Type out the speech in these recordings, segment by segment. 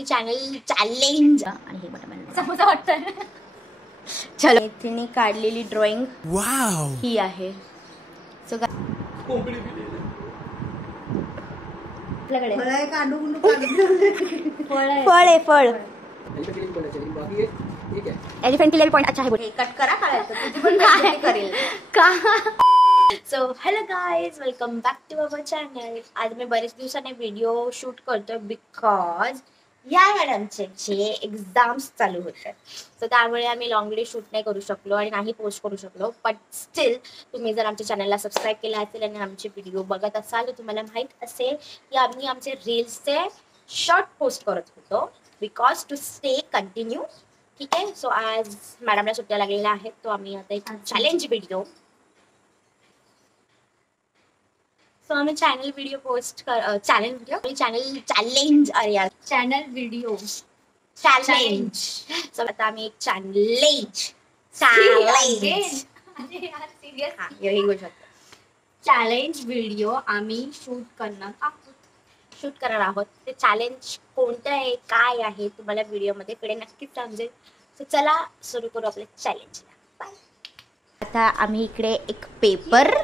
आम्ही channel challenge आणि हे बटन समोसा वाटतं. चलो तिने काढलेली ड्रॉइंग ही आहे. सो फळ आहे फळ. एलिफंट केलेली पॉइंट अच्छा आहे. कट करा करेल का. So hello guys, welcome back to our channel. आज मी बरेच दिवसांनी व्हिडिओ शूट करतोय बिकॉज या मॅडमचे एक्झाम्स चालू होते. सो त्यामुळे आम्ही लॉंग व्हिडिओ शूट नाही करू शकलो आणि नाही पोस्ट करू शकलो. बट स्टील तुम्ही जर आमच्या चॅनलला सबस्क्राईब केलं असेल आणि आमचे व्हिडिओ बघत असाल तर तुम्हाला माहीत असेल की आम्ही आमचे रील्सचे शॉर्ट पोस्ट करत होतो बिकॉज टू स्टे कंटिन्यू. ठीक आहे. सो आज मॅडमला सुट्ट्या लागलेल्या आहेत, तो आम्ही आता एक चॅलेंज व्हिडिओ आम्ही channel video post channel challenge अरे यार चॅनल व्हिडिओ चॅलेंज. सो आता आम्ही एक चॅलेंज व्हिडिओ आम्ही शूट करणार आहोत. ते चॅलेंज कोणतं आहे, काय आहे, तुम्हाला व्हिडिओमध्ये पुढे नक्कीच समजेल. सो चला सुरू करू आपल्या चॅलेंजला. बाय. आता आम्ही इकडे एक पेपर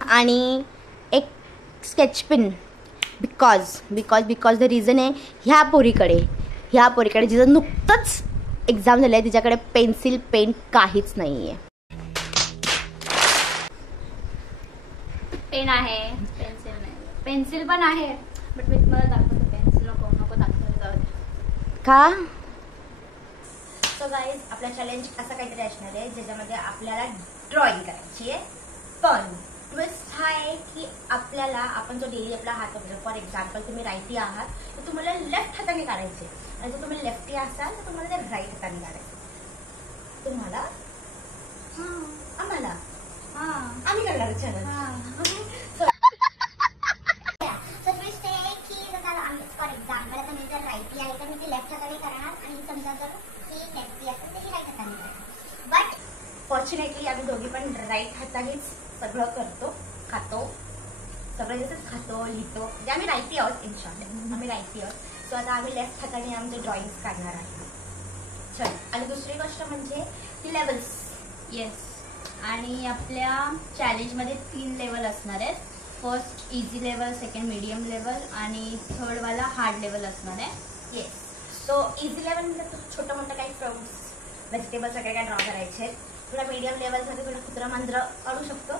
आणि एक sketch pain because the reason आहे ह्या पोरीकडे जिचं नुकतंच एक्झाम झालं आहे तिच्याकडे पेन्सिल पेन काहीच नाही आहे. पेन आहे, पेन्सिल नाही. पेन्सिल पण आहे बट मी तुम्हाला दाखवते. पेन्सिल नको दाखवते, जाऊ दे. का. सो गाईज आपला चॅलेंज असं काहीतरी असणार आहे ज्याच्यामध्ये आपल्याला ड्रॉइंग करायची आहे. पण ट्विस्ट हा आहे की आपल्याला आपण जो डेली आपला हात वापरतो, फॉर एक्झाम्पल तुम्ही राईटी आहात तर तुम्हाला लेफ्ट हाताने काढायचे आणि जर तुम्ही लेफ्टी असाल तर तुम्हाला ते राईट हाताने काढायचे. तुम्हाला आम्हाला आम्ही करणार चॅनल. फॉर एक्झाम्पल आता मी जर राईटी आहे तर मी ती लेफ्ट हाताने करणार आणि समजा जर ही लेफ्टी असेल तर ही राईट हाताने करणार. बट फॉर्च्युनेटली आम्ही दोघी पण राईट हातानेच सगळं करतो, खातो, सगळं जसं खातो, लिहितो. म्हणजे आम्ही राईटी आहोत. इन शॉर्ट आम्ही राईटी आहोत. सो आता आम्ही लेफ्ट हाताने आमचे ड्रॉइंग्स काढणार आहे. चल. आणि दुसरी गोष्ट म्हणजे ती लेवल्स. येस. आणि आपल्या चॅलेंजमध्ये 3 लेवल असणार आहेत. First easy level, second medium level आणि थर्ड वाला हार्ड लेवल असणार आहे. येस. सो इझी लेवल म्हणजे छोटं मोठं काही फ्रुट्स, व्हेजिटेबल्स वगैरे काय ड्रॉ करायचे. थोडा मीडियम लेवलमध्ये थोडं कुत्रा मांजरं काढू शकतो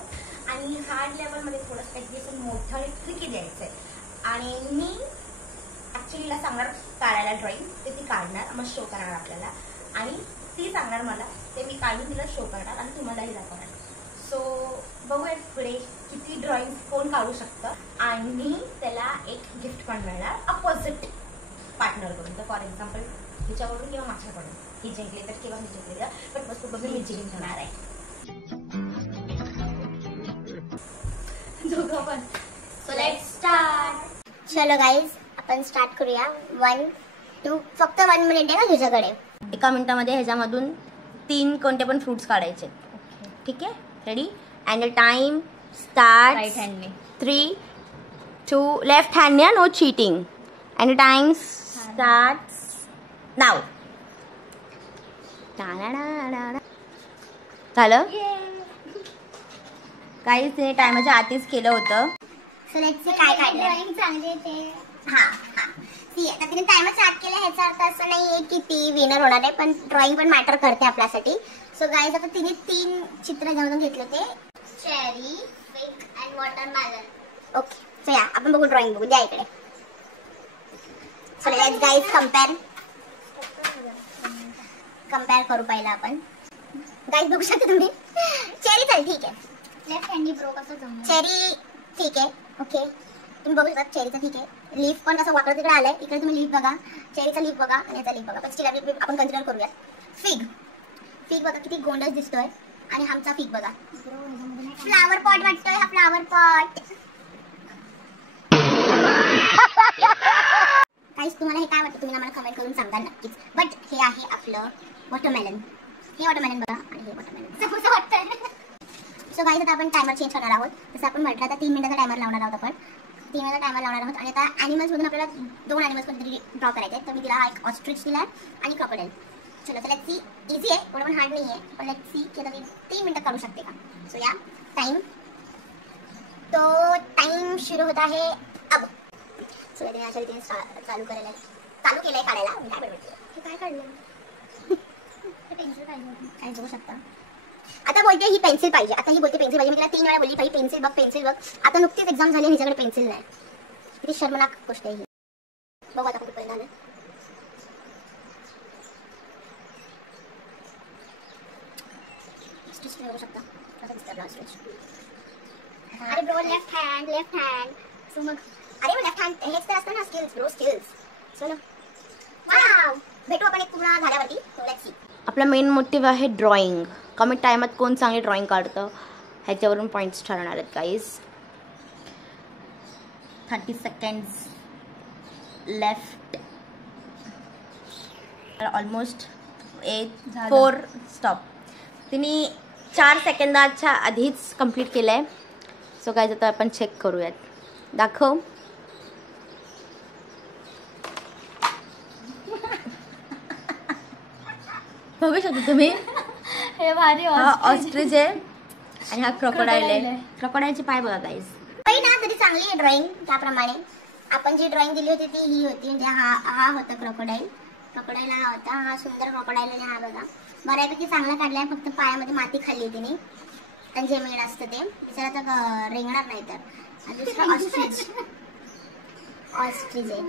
आणि हार्ड लेवलमध्ये थोडंसं काहीतरी असं मोठं आणि ट्रिकी द्यायचं आहे. आणि मी ॲक्च्युलीला सांगणार काढायला ड्रॉइंग, ते ती काढणार, मग शो करणार आपल्याला आणि ती सांगणार मला, ते मी काढून तिला शो करणार आणि तुम्हालाही दाखवणार. सो बघूयात पुढे किती ड्रॉइंग कोण काढू शकतं आणि त्याला एक गिफ्ट पण मिळणार अपोजिट पार्टनरकडून. तर फॉर एक्झाम्पल तिच्याकडून किंवा माझ्याकडून. ही जिंकली तर किंवा मी जिंकली तर, पण वस्तू बघून मी जिंकणार आहे. दोघं पण. So let's start. चलो गाईज आपण स्टार्ट करूया. 1 2 फक्त 1 मिनिट आहे ना तुझ्याकडे. 1 मिनिटामध्ये ह्याच्यामधून 3 कोणते पण फ्रुट्स काढायचे. ठीक आहे. Ready. And time start. Right हँडने. 3 2 लेफ्ट हँडने. No cheating. And time start now. झालं. काहीच तिने टायमाच्या आधीच केलं होतं. सो लेट्स सी काय काढलं. ड्रॉइंग चांगली ते. सी आता तिने टायमाच्या आत केलं ह्याचा अर्थ असं नाहीये की ती विनर होणार आहे, पण ड्रॉइंग पण मॅटर करते आपल्यासाठी. सो गाईज आता तिने 3 चित्र घेऊन घेतले होते. Cherry, fig and watermelon. Okay. So या आपण बघू ड्रॉइंग बघू द्या इकडे. सो लेट्स गाईज कम्पेअर करू पहिला आपण. गाईज बघू शकता तुम्ही. चेरी चल ठीक आहे. लेफ्ट हँडी ब्रो कसं जमलं. चेरी ठीक आहे. ओके. तुम्ही बघू शकता चेरीचं ठीक आहे. लीफ पण कसं वाकडं तिकडे आलंय. इकडे तुम्ही लीफ बघा, चेरीचा लीफ बघा आणि याचा लीफ बघा. पण स्टिल आपण कन्सिडर करूया. फिग बघा किती गोंडस दिसतोय आणि आमचा फिग बघा. फ्लावर पॉट वाटतोय हा. Flower pot. काहीच तुम्हाला हे काय वाटतं तुम्ही आम्हाला कमेंट करून सांगा नक्कीच. बट हे आहे आपलं वॉटरमेलन. हे वॉटरमेलन बघा आणि हे वॉटरमेलन समोसा वाटतंय. सो गाईज आता आपण टायमर चेंज करणार आहोत. जसं आपण म्हटलं आता 3 मिनिटाचा टायमर लावणार आहोत आपण. 3 वेळा टायमर लावणार आहोत. आणि आता ॲनिमल्समधून आपल्याला 2 ॲनिमल्स कोणतरी ड्रॉ करायचे आहेत. तर मी तिला हा एक ऑस्ट्रिच दिला आणि क्रोकोडाईल. चलो तर लेट्स सी. इझी आहे, एवढं पण हार्ड नाही आहे, पण लेट्स सी की आता ती 3 मिनिटात काढू शकते का. सो या टाइम, तो टाइम सुरू होत आहे अब. सो तिने अशा रीतीने चालू केलंय काढायला. मी काय बरोबर हे काय काढलं, पेन्सिल पाहिजे काय बघू शकता. आता बोलते ही पेन्सिल पाहिजे, आता ही बोलते पेन्सिल पाहिजे. मी तिला 3 वेळा बोलली पाहिजे पेन्सिल बघ पेन्सिल बघ. आता नुकतीच एक्झाम झाली आणि हिच्याकडे पेन्सिल नाही. किती शर्मनाक गोष्ट आहे ही. बघू आता कुठेपर्यंत आलं. स्टिच करू शकता कसं दिसतं ब्लाउज स्टिच. अरे ब्रो लेफ्ट हँड सो मग अरे लेफ्ट हँड हेच तर असतं ना स्किल्स ब्रो स्किल्स. चलो वाव भेटू आपण एक पूर्ण झाल्यावरती. So let's see. आपला मेन मोटिव्ह आहे ड्रॉइंग. कमी टायमात कोण चांगली ड्रॉइंग काढतं ह्याच्यावरून पॉईंट्स ठरवणार आहेत guys. 30 seconds left. Almost 4 stop. तिने 4 सेकंदाच्या आधीच कंप्लीट केलं आहे. सो गाईज आता आपण चेक करूयात. दाखव. बघू शकता तुम्ही हे भारी हा ऑस्ट्रिच आहे आणि हा क्रोकोडाईल आहे. क्रोकोडाईलचे पाय बघा गाईज. काही ना तरी चांगली आहे ड्रॉइंग. त्याप्रमाणे आपण जी ड्रॉइंग दिली होती ती ही होती. म्हणजे हा होता क्रोकोडाईल हा होता. हा सुंदर क्रोकोडाईल आणि हा बघा बऱ्यापैकी चांगला काढलाय. फक्त पायामध्ये माती खाल्ली तिने आणि जे मेड असतं ते बिचारा तर रेंगणार नाही. तर दुसरं ऑस्ट्रिच आहे.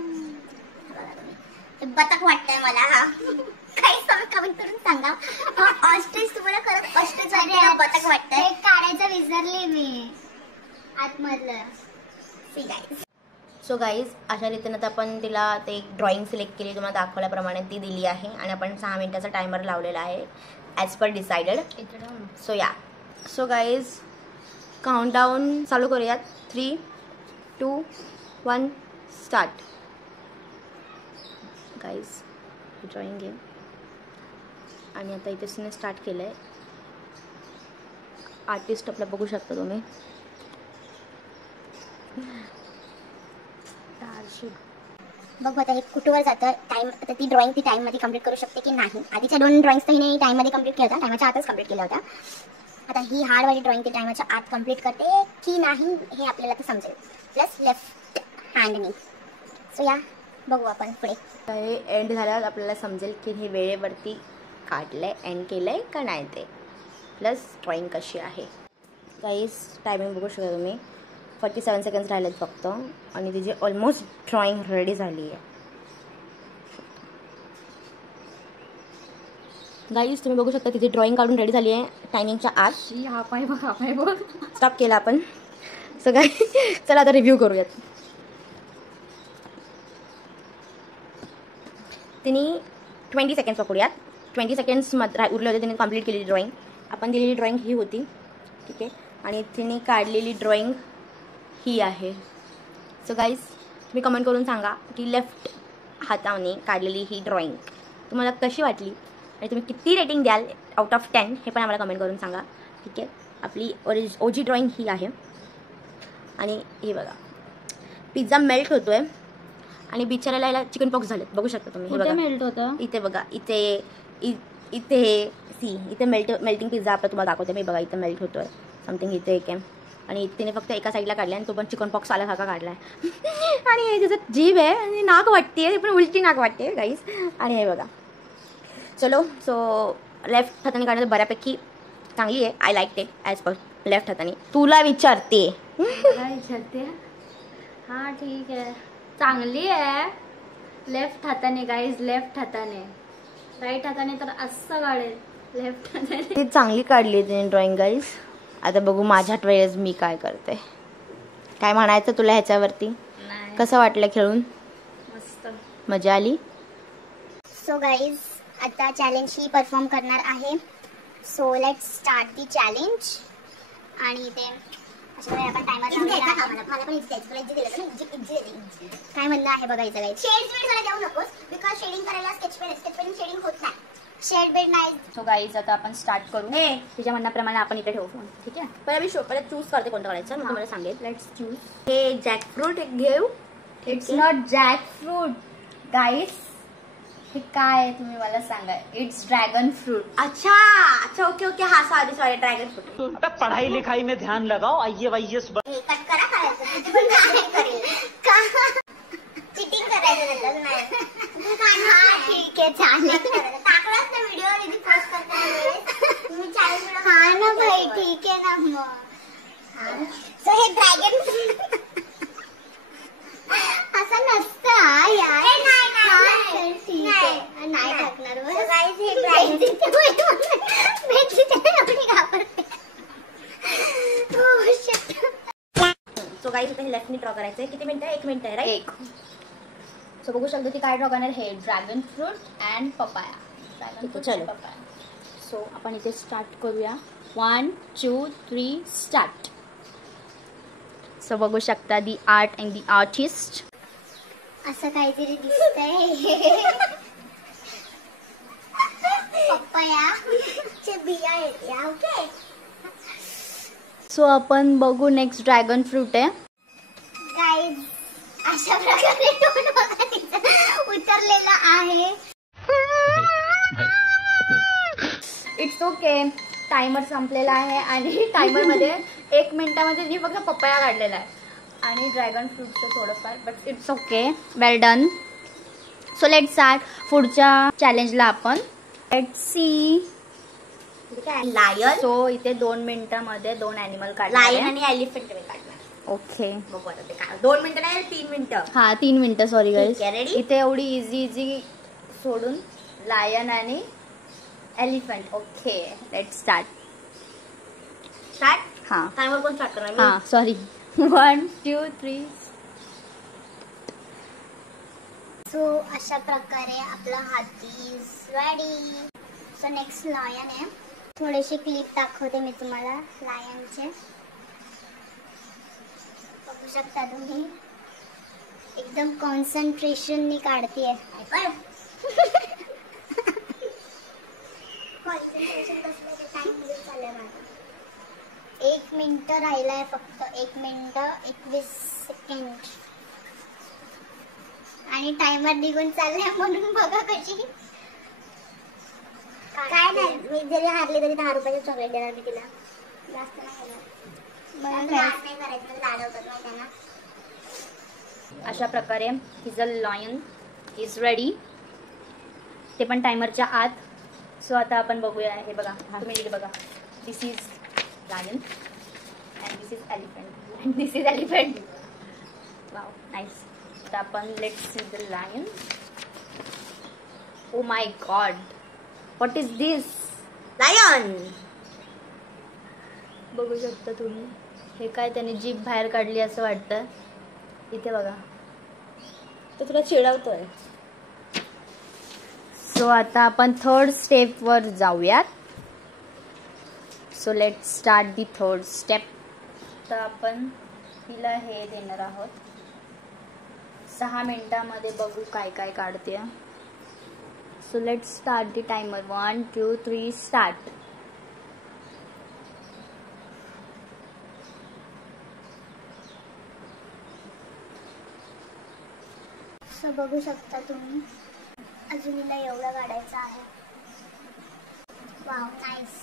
बघा तुम्ही बतक वाटतंय मला. हा काही कमेंट करून सांगा. ऑस्ट्रिच तुम्हाला खरंच ऑस्ट्रिच वाटतंय बतक वाटतंय. काढायचं विसरली मी आतमधलं. See guys. सो गाईज अशा रीतीनं तर आपण तिला ते एक ड्रॉइंग सिलेक्ट केली तुम्हाला दाखवल्याप्रमाणे ती दिली आहे आणि आपण 6 मिनिटाचा टायमर लावलेला आहे ॲज पर डिसाइडेड. सो या सो गाईज काउंटडाऊन चालू करूयात. 3, 2, 1 स्टार्ट. गाईज ड्रॉइंग आहे आणि आता इथे तिने स्टार्ट केलं आहे. आर्टिस्ट आपला बघू शकता तुम्ही. बघू आता हे कुठवर जातं टाइम. आता ती ड्रॉइंग ती टाइममध्ये कंप्लीट करू शकते की नाही. आधीच्या 2 ड्रॉइंग्स तर हिने टाइममध्ये कंप्लीट केल्या होत्या, टायमाच्या आतच कंप्लीट केल्या होत्या. आता ही हार्डवाली ड्रॉइंग ती टायमाच्या आत कंप्लीट करते की नाही हे आपल्याला तर समजेल. Plus left हँडनी. सो या बघू आपण पुढे. हे एंड झाल्यावर आपल्याला समजेल की हे वेळेवरती काढलंय एंड केलंय का नाही ते. प्लस ड्रॉइंग कशी आहे. गाईज टायमिंग बघू शकता तुम्ही. 47 सेकंड्स राहिलेत फक्त आणि तिची ऑलमोस्ट ड्रॉइंग रेडी झाली आहे. गाईज तुम्ही बघू शकता तिची ड्रॉइंग काढून रेडी झाली आहे टायमिंगच्या आत. हा पाय बघ स्टॉप केला आपण. सो गाईज चला आता रिव्ह्यू करूयात. तिने 20 सेकंड्स पकडूयात. 20 सेकंड्स उरले होते. तिने कंप्लीट केलेली ड्रॉइंग. आपण दिलेली ड्रॉइंग ही होती ठीक आहे आणि तिने काढलेली ड्रॉइंग ही आहे. सो गाईज तुम्ही कमेंट करून सांगा की लेफ्ट हाताने काढलेली ही ड्रॉइंग तुम्हाला कशी वाटली आणि तुम्ही किती रेटिंग द्याल आउट ऑफ 10 हे पण आम्हाला कमेंट करून सांगा ठीक आहे. आपली ओजी ड्रॉइंग ही आहे आणि हे बघा पिझ्झा मेल्ट होतोय आणि बिचारायला याला चिकन पॉक्स झालेत बघू शकता तुम्ही. हे बघा मेल्ट होतं इथे बघा इथे सी इथे मेल्टिंग पिझ्झा आपला तुम्हाला दाखवते मी. बघा इथे मेल्ट होतोय समथिंग. इथे एक आहे आणि तिने फक्त एका साईडला काढला आणि तो पण चिकन पॉक्स आल्यासारखा काढलाय. आणि हे त्याचं जीभ आहे आणि नाक वाटते पण उलटी नाक वाटते गाईज. आणि हे बघा चलो. सो लेफ्ट हाताने काढणं बऱ्यापैकी चांगली आहे. I like it as per left हाताने. तुला विचारते हा ठीक आहे चांगली आहे. लेफ्ट हाताने गाईज लेफ्ट हाताने. राईट हाताने तर असं काढेल. लेफ्ट हाताने ती चांगली काढली तिने ड्रॉइंग गाईज. आता बघू माझ्या वेळेस मी काय करते. काय म्हणायचं तुला ह्याच्यावरती. कसं वाटलं खेळून. मस्त मजा आली. सो गाईज आता चॅलेंज ही परफॉर्म करणार आहे. So let's start the challenge. आणि इथे अशाप्रकारे आपण टायमर लावलेला आहे. मला पण इथे काय म्हणणं आहे बघायचं गाईज. शेड्स वेळ जरा देऊ नकोस बिकॉज शेडिंग करायला स्केच पेन शेडिंग होत नाही. शेड बेड नाही. सो गाईज आता आपण स्टार्ट करू. तिच्या म्हणण्याप्रमाणे आपण इथे ठेवू फोन. ठीक आहे. पहिला मी पहिला चूज करते कोणतं करायचं मग तुम्हाला सांगेल. Let's choose. हे जॅकफ्रूट एक घेऊ. It's not jackfruit guys. हे काय आहे तुम्ही मला सांगा. It's dragon fruit. अच्छा अच्छा ओके ओके हा सॉरी ड्रॅगन फ्रूट. पढ़ाई लिखाई में ध्यान लगाओ. IAS हे कट करा करायचं तुझी पण काय करेल का चिटिंग करायचं नाही. हा ठीक आहे चालेल. टाकलाच ना व्हिडिओ दीदी पोस्ट करते तुम्ही चॅनल. हा ना भाई ठीक आहे ना मग. सो हे ड्रॅगन असं नसतं यार. ठीक आहे नाही टाकणार. हे ड्रॅगन घाबरते. सो गाईज इथे लेफ्टनी ड्रॉ करायचंय. किती मिनिटं आहे? 1 मिनिट आहे राईट. एक. सो बघू शकतो की काय ड्रॉ करणार. हे dragon fruit and papaya. Dragon fruit चलो. पपाया. सो आपण इथे स्टार्ट करूया. 1 2 3 स्टार्ट. सो बघू शकता दी आर्ट अँड दी आर्टिस्ट. असं काहीतरी दिसतंय. पप्पाया बिया आहेत या. ओके. सो आपण बघू नेक्स्ट ड्रॅगन फ्रूट आहे. गाईज अशा प्रकारे तोंड बघा तिचं उतरलेलं आहे. It's okay. टायमर संपलेला आहे आणि टायमरमध्ये 1 मिनिटामध्ये मी फक्त पपया काढलेला आहे आणि ड्रॅगन फ्रूटचं थोडंफार. But it's okay. Well done. So let's start. पुढच्या चॅलेंजला आपण लेट्स सी. लायन. सो इथे 2 मिनिटामध्ये 2 ॲनिमल लायन काढले. आणि एलिफंट मी काढणार. ओके. बघू आता ते काय. 2 मिनिटं नाही 3 मिनिटं. हा 3 मिनिटं. सॉरी ठीक गाईज. आहे, ready? इथे एवढी इझी सोडून लायन आणि elephant. Okay let's start. Start. हा टायमर कोण स्टार्ट करणार? हा सॉरी. 1 2 3. सो अशा प्रकारे आपला हाती रेडी. सो नेक्स्ट लायन आहे. थोडेसे क्लिप दाखवते मी तुम्हाला लायनचे. बघू शकता तुम्ही एकदम कॉन्सन्ट्रेशननी काढतेय. कॉन्सन्ट्रेशन कसलं ते टाइम निघून चाललंय माझं. 1 मिनिट राहिलाय फक्त. 1 मिनिट 21 सेकंड आणि टायमर निघून चाललाय म्हणून बघा कशी. काय नाही मी जरी हारले तरी 10 रुपयाचे चॉकलेट देणार मी तिला. जास्त नाही देणार. नाही करायचं लाडवतात नाही त्यांना. अशा प्रकारे his a lion is ready. ते पण टायमरच्या आत. सो आता आपण बघूया. हे बघा तुम्ही इथे बघा. This is lion and this is elephant and this is elephant. Wow nice. आता आपण let's see the lion. Oh my god what is this. Lion. बघू शकता तुम्ही. हे काय त्याने जीभ बाहेर काढली असं वाटतं. इथे बघा. तो तुला चिडवतोय. सो आता आपण 3rd स्टेपवर जाऊयात. So let start the 3rd step. तर आपण तिला हे देणार आहोत. 6 मिनिटामध्ये बघू काय काय काढते. So let start the timer. 1 2 3 start. So बघू शकता तुम्ही अजून हिला एवढं काढायचं आहे. Wow nice.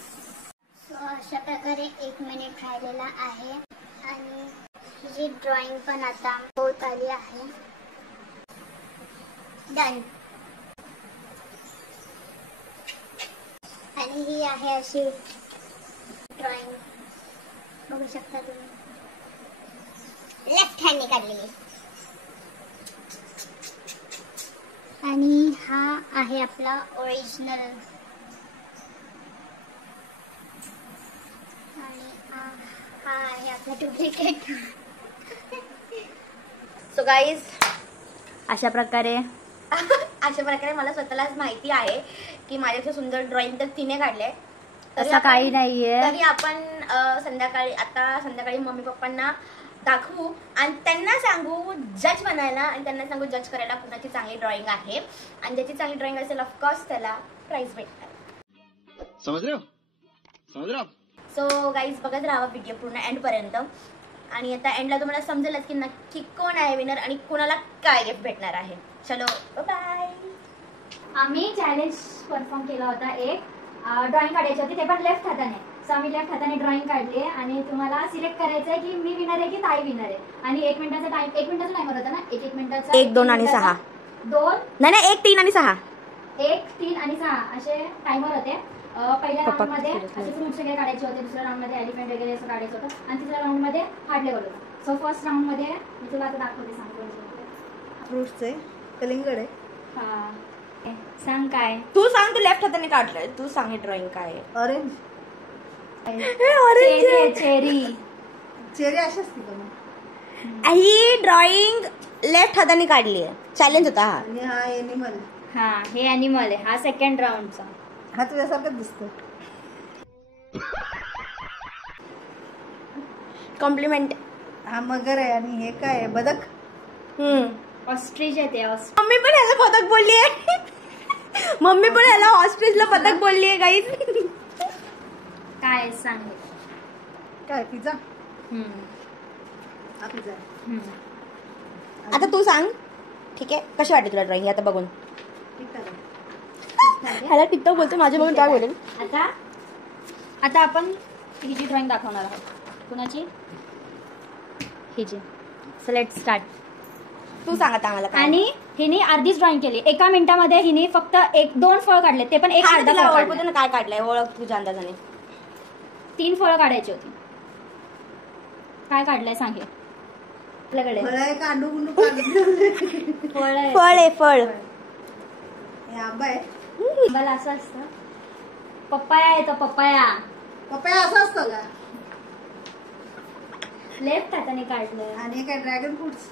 सो अशा प्रकारे 1 मिनिट राहिलेला आहे आणि ही ड्रॉइंग पण आता होत आली आहे. डन. आणि ही आहे अशी ड्रॉइंग. बघू शकता तुम्ही लेफ्ट हँडने काढलेली. आणि हा आहे आपला ओरिजिनल आणि हा आहे आपला डुप्लिकेट. सो गाईज अशा प्रकारे मला स्वतःलाच माहिती आहे की माझ्यापेक्षा सुंदर ड्रॉइंग तर तिने काढले. असं काही नाहीये. तरी आपण संध्याकाळी मम्मी पप्पांना दाखवू आणि त्यांना सांगू जज बनायला आणि त्यांना सांगू जज करायला कुणाची चांगली ड्रॉइंग आहे आणि ज्याची चांगली ड्रॉइंग असेल ऑफकोर्स त्याला प्राइज भेटणार. समझ रहे हो सो गाईज बघत राहा व्हिडिओ पूर्ण एंड पर्यंत आणि आता एंडला तुम्हाला समजेलच की नक्की कोण आहे विनर आणि कोणाला काय गिफ्ट भेटणार आहे. चलो बाय. आम्ही चॅलेंज परफॉर्म केला होता, एक ड्रॉइंग काढायची होती, ते पण लेफ्ट हाताने. सो आम्ही लेफ्ट हाताने ड्रॉइंग काढली आणि तुम्हाला सिलेक्ट करायचं आहे की मी विनर आहे की ताई विनर आहे. आणि 1 मिनिटाचा टायमर होता ना, 1 मिनिटाचा. 1, 2 आणि 6. 2 नाही 1, 3 आणि 6. 1, 3 आणि 6 असे टायमर होते. पहिल्या राऊंड मध्ये असे फ्रुट्स वगैरे काढायचे होते, दुसऱ्या राऊंड मध्ये एलिफंट वगैरे असं काढायचं होतं आणि तिसऱ्या राऊंड मध्ये हार्ड लेवल होतं. सो फर्स्ट राऊंड मध्ये मी तुला आता दाखवते, सांगतो. फ्रुट्सचे कलिंगड आहे. हा सांग काय. तू सांग, तू लेफ्ट हाताने काढलंय, तू सांग ड्रॉइंग काय आहे. ऑरेंज. चेरी. चेरी अशी असते का मग? ही ड्रॉइंग लेफ्ट हाताने काढली आहे. चॅलेंज होता हा. आणि हा एनिमल. हा हे अॅनिमल आहे. हा सेकंड राऊंडचा. हा तुझ्यासारखं दिसतो. कॉम्प्लिमेंट. हा मगर आहे आणि हे काय आहे? बदक. ऑस्ट्रिच आहे ते. मम्मी पण ह्याला बदक बोलली आहे. मम्मी पण ह्याला ऑस्ट्रिचला बदक बोलली आहे गाईज. काय सांग. काय पिझ्झा. हा पिझ्झा. आता तू सांग. ठीक आहे, कशी वाटते तुला ड्रॉइंग आता बघून. ह्याला टिकटॉक बोलतो, माझ्या बघून काय बोलेल. आता आपण ही जी ड्रॉइंग दाखवणार आहोत. कुणाची? ही जी. So let's start. तू सांग आता आम्हाला काय. आणि हिने अर्धीच ड्रॉइंग केली. 1 मिनिटामध्ये हिने फक्त 1-2 फळ काढले, ते पण एक हा, अर्धा तिला फळ ओळखू काढलं. दे ना काय काढलंय, ओळख तुझ्या अंदाजाने. 3 फळं काढायची होती. काय काढलंय सांग. हे आपल्याकडे फळ आहे का अंडू गुंडू काढून? फळ आहे. फळ आहे, फळ. हे आंबा आहे. मला असं असतं. पप्पाया येतो, पप्पाया. पपया असं असतं का? लेफ्ट हाताने काढलंय. आणि हे काय ड्रॅगन फ्रुट्स.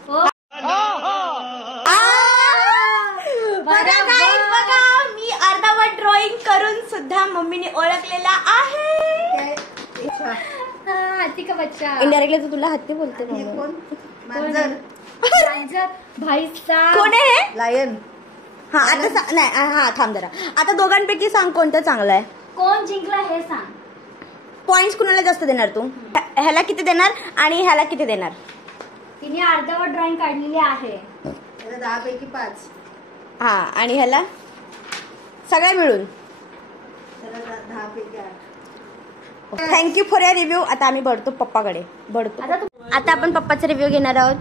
बघा guys, बघा मी अर्धावट ड्रॉइंग करून सुद्धा मम्मीने ओळखलेला आहे. हत्ती का बच्चा. इनडायरेक्टली तू तुला हत्ती बोलते. हे कोण? मांजर. भाईचा. कोण आहे? लायन. हा आता नाही हा थांब जरा. आता दोघांपैकी सांग कोणतं चांगलं आहे. कोण जिंकला हे सांग. पॉइंट्स कुणाला जास्त देणार तू? ह्याला किती देणार आणि ह्याला किती देणार? तिने अर्धवट ड्रॉइंग काढलेली आहे. त्याला 10 पैकी 5. हा आणि ह्याला सगळ्या मिळून त्याला 10 पैकी 8. Thank you for your review. आता आम्ही बढतो पप्पाकडे बढतो. आता आपण पप्पाचा रिव्ह्यू घेणार आहोत.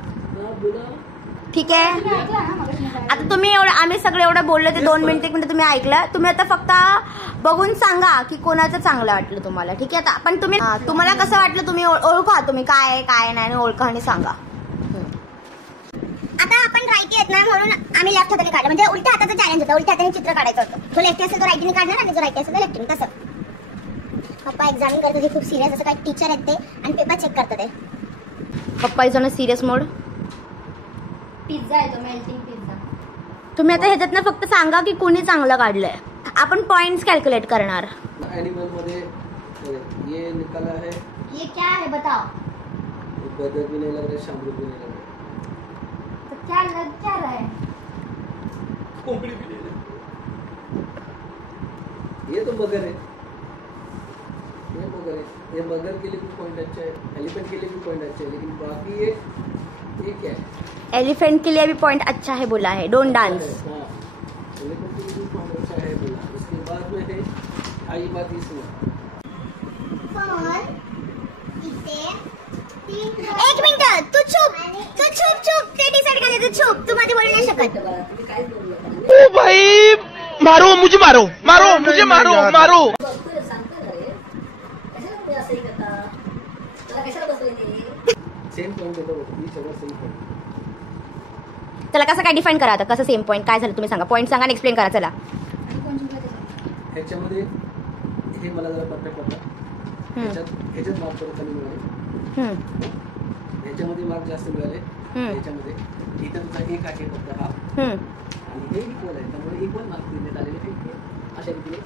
ठीक आहे. तुम्ही ऐकलं ना मगाशी मी काय? आता तुम्ही एवढं आम्ही सगळे एवढं बोललो ते 2 मिनिट 1 मिनिट तुम्ही ऐकलं. तुम्ही आता फक्त बघून सांगा की कोणाचं चांगलं वाटलं तुम्हाला. ठीक आहे. आता पण तुम्ही तुम्हाला कसं वाटलं तुम्ही ओळखा, तुम्ही काय आहे काय नाही ओळखा आणि सांगा. आता आपण रायटी आहेत ना म्हणून आम्ही लेफ्ट हाताने काढलं, म्हणजे उलट्या हाताचं चॅलेंज होतं. उलट्या हाताने चित्र काढायचं होतं. जो लेफ्टी असेल तो रायटीने काढणार आणि जो रायटी असेल तो लेफ्टीने. तसं पप्पा एक्झामिन करतात, हे खूप सिरियस असं काही टीचर आहेत ते आणि पेपर चेक करतात ते. पप्पा is on a serious mode. Pizza आहे तो, मेल्टिंग पिझ्झा. तुम्ही आता ह्याच्यात ना फक्त सांगा की कोणी चांगलं काढलंय. आपण पॉइंट्स कॅल्क्युलेट करणार. एनिमल मध्ये ये निकाला है. ये क्या है बताओ. बदक भी नहीं लग रहा, शामरुख भी नहीं लग रहा, तो क्या लग क्या रहा है. कोंबड़ी भी नहीं लग. ये तो मगर है, ये मगर है. ये मगर के लिए भी पॉइंट अच्छा है, एलिफेंट के लिए भी पॉइंट अच्छा है, लेकिन बाकी ये क्या है. एलिफेंट के लिए भी पॉइंट अच्छा है बोला है. Don't dance. हाँ, एलिफेंट के लिए भी पॉइंट अच्छा है बोला. उसके बाद में है आई बात इसमें. एक मिनिट, तू चुप ते डिसाइड करायचं. तू चुप, तू मध्ये बोलू नाही शकत. ओ भाई मारो मुझे, मारो. सेम पॉइंट देतो, मी सगळं सेम पॉइंट. चला कसं काय डिफाईन करा आता. कसं सेम पॉईंट काय झालं तुम्ही सांगा. पॉईंट सांगा आणि एक्सप्लेन करा. चला. ह्याच्यामध्ये हे मला जरा परफेक्ट वाटलं. ह्याच्यात मार्क थोडं कमी मिळाले, ह्याच्यामध्ये मार्क जास्त मिळाले. ह्याच्यामध्ये इथं तुझा 1 आहे फक्त हा, आणि हे इक्वल आहे, त्यामुळे इक्वल मार्क देण्यात आलेले आहे. अशा रीतीने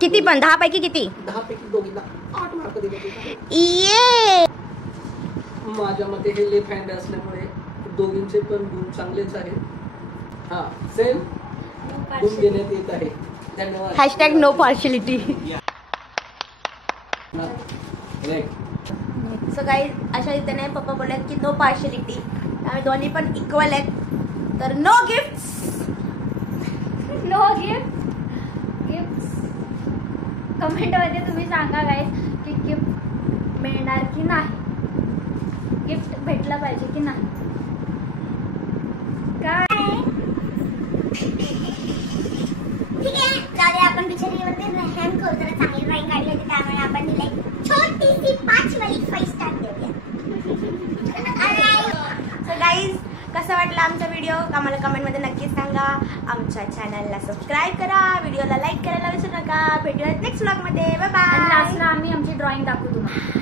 किती पण 10 पैकी किती? 10 पैकी दोघींना 8 मार्क दिले. ये माझ्या मते हे लेफ्ट हँड असल्यामुळे दोघींचे पण गुण चांगलेच आहेत. हा सेम गुण देण्यात येत आहे. धन्यवाद. Hashtag no partiality. सो काही अशा रीतीने पप्पा बोलत की नो पार्शलिटी, आम्ही दोन्ही पण इक्वल आहेत. तर नो गिफ्ट. No gift. कमेंटमध्ये तुम्ही सांगा गाईज की गिफ्ट मिळणार की नाही, गिफ्ट भेटलं पाहिजे की नाही. काय ठीक आहे, जाऊया आपण बिचारीवरती रहम करू. जरा चांगली ड्रॉइंग काढली होती त्यामुळे आपण तिला एक छोटीशी 5 वाली 5 स्टार देऊया. सो गाईज कसं वाटलं आमचा व्हिडिओ आम्हाला कमेंटमध्ये नक्कीच सांगा. आमच्या चॅनलला सबस्क्राईब करा, व्हिडिओला लाईक करायला विसरू नका. भेटूया नेक्स्ट व्लॉगमध्ये. Bye bye. लास्टला आम्ही आमची ड्रॉइंग दाखवू तुम्हाला.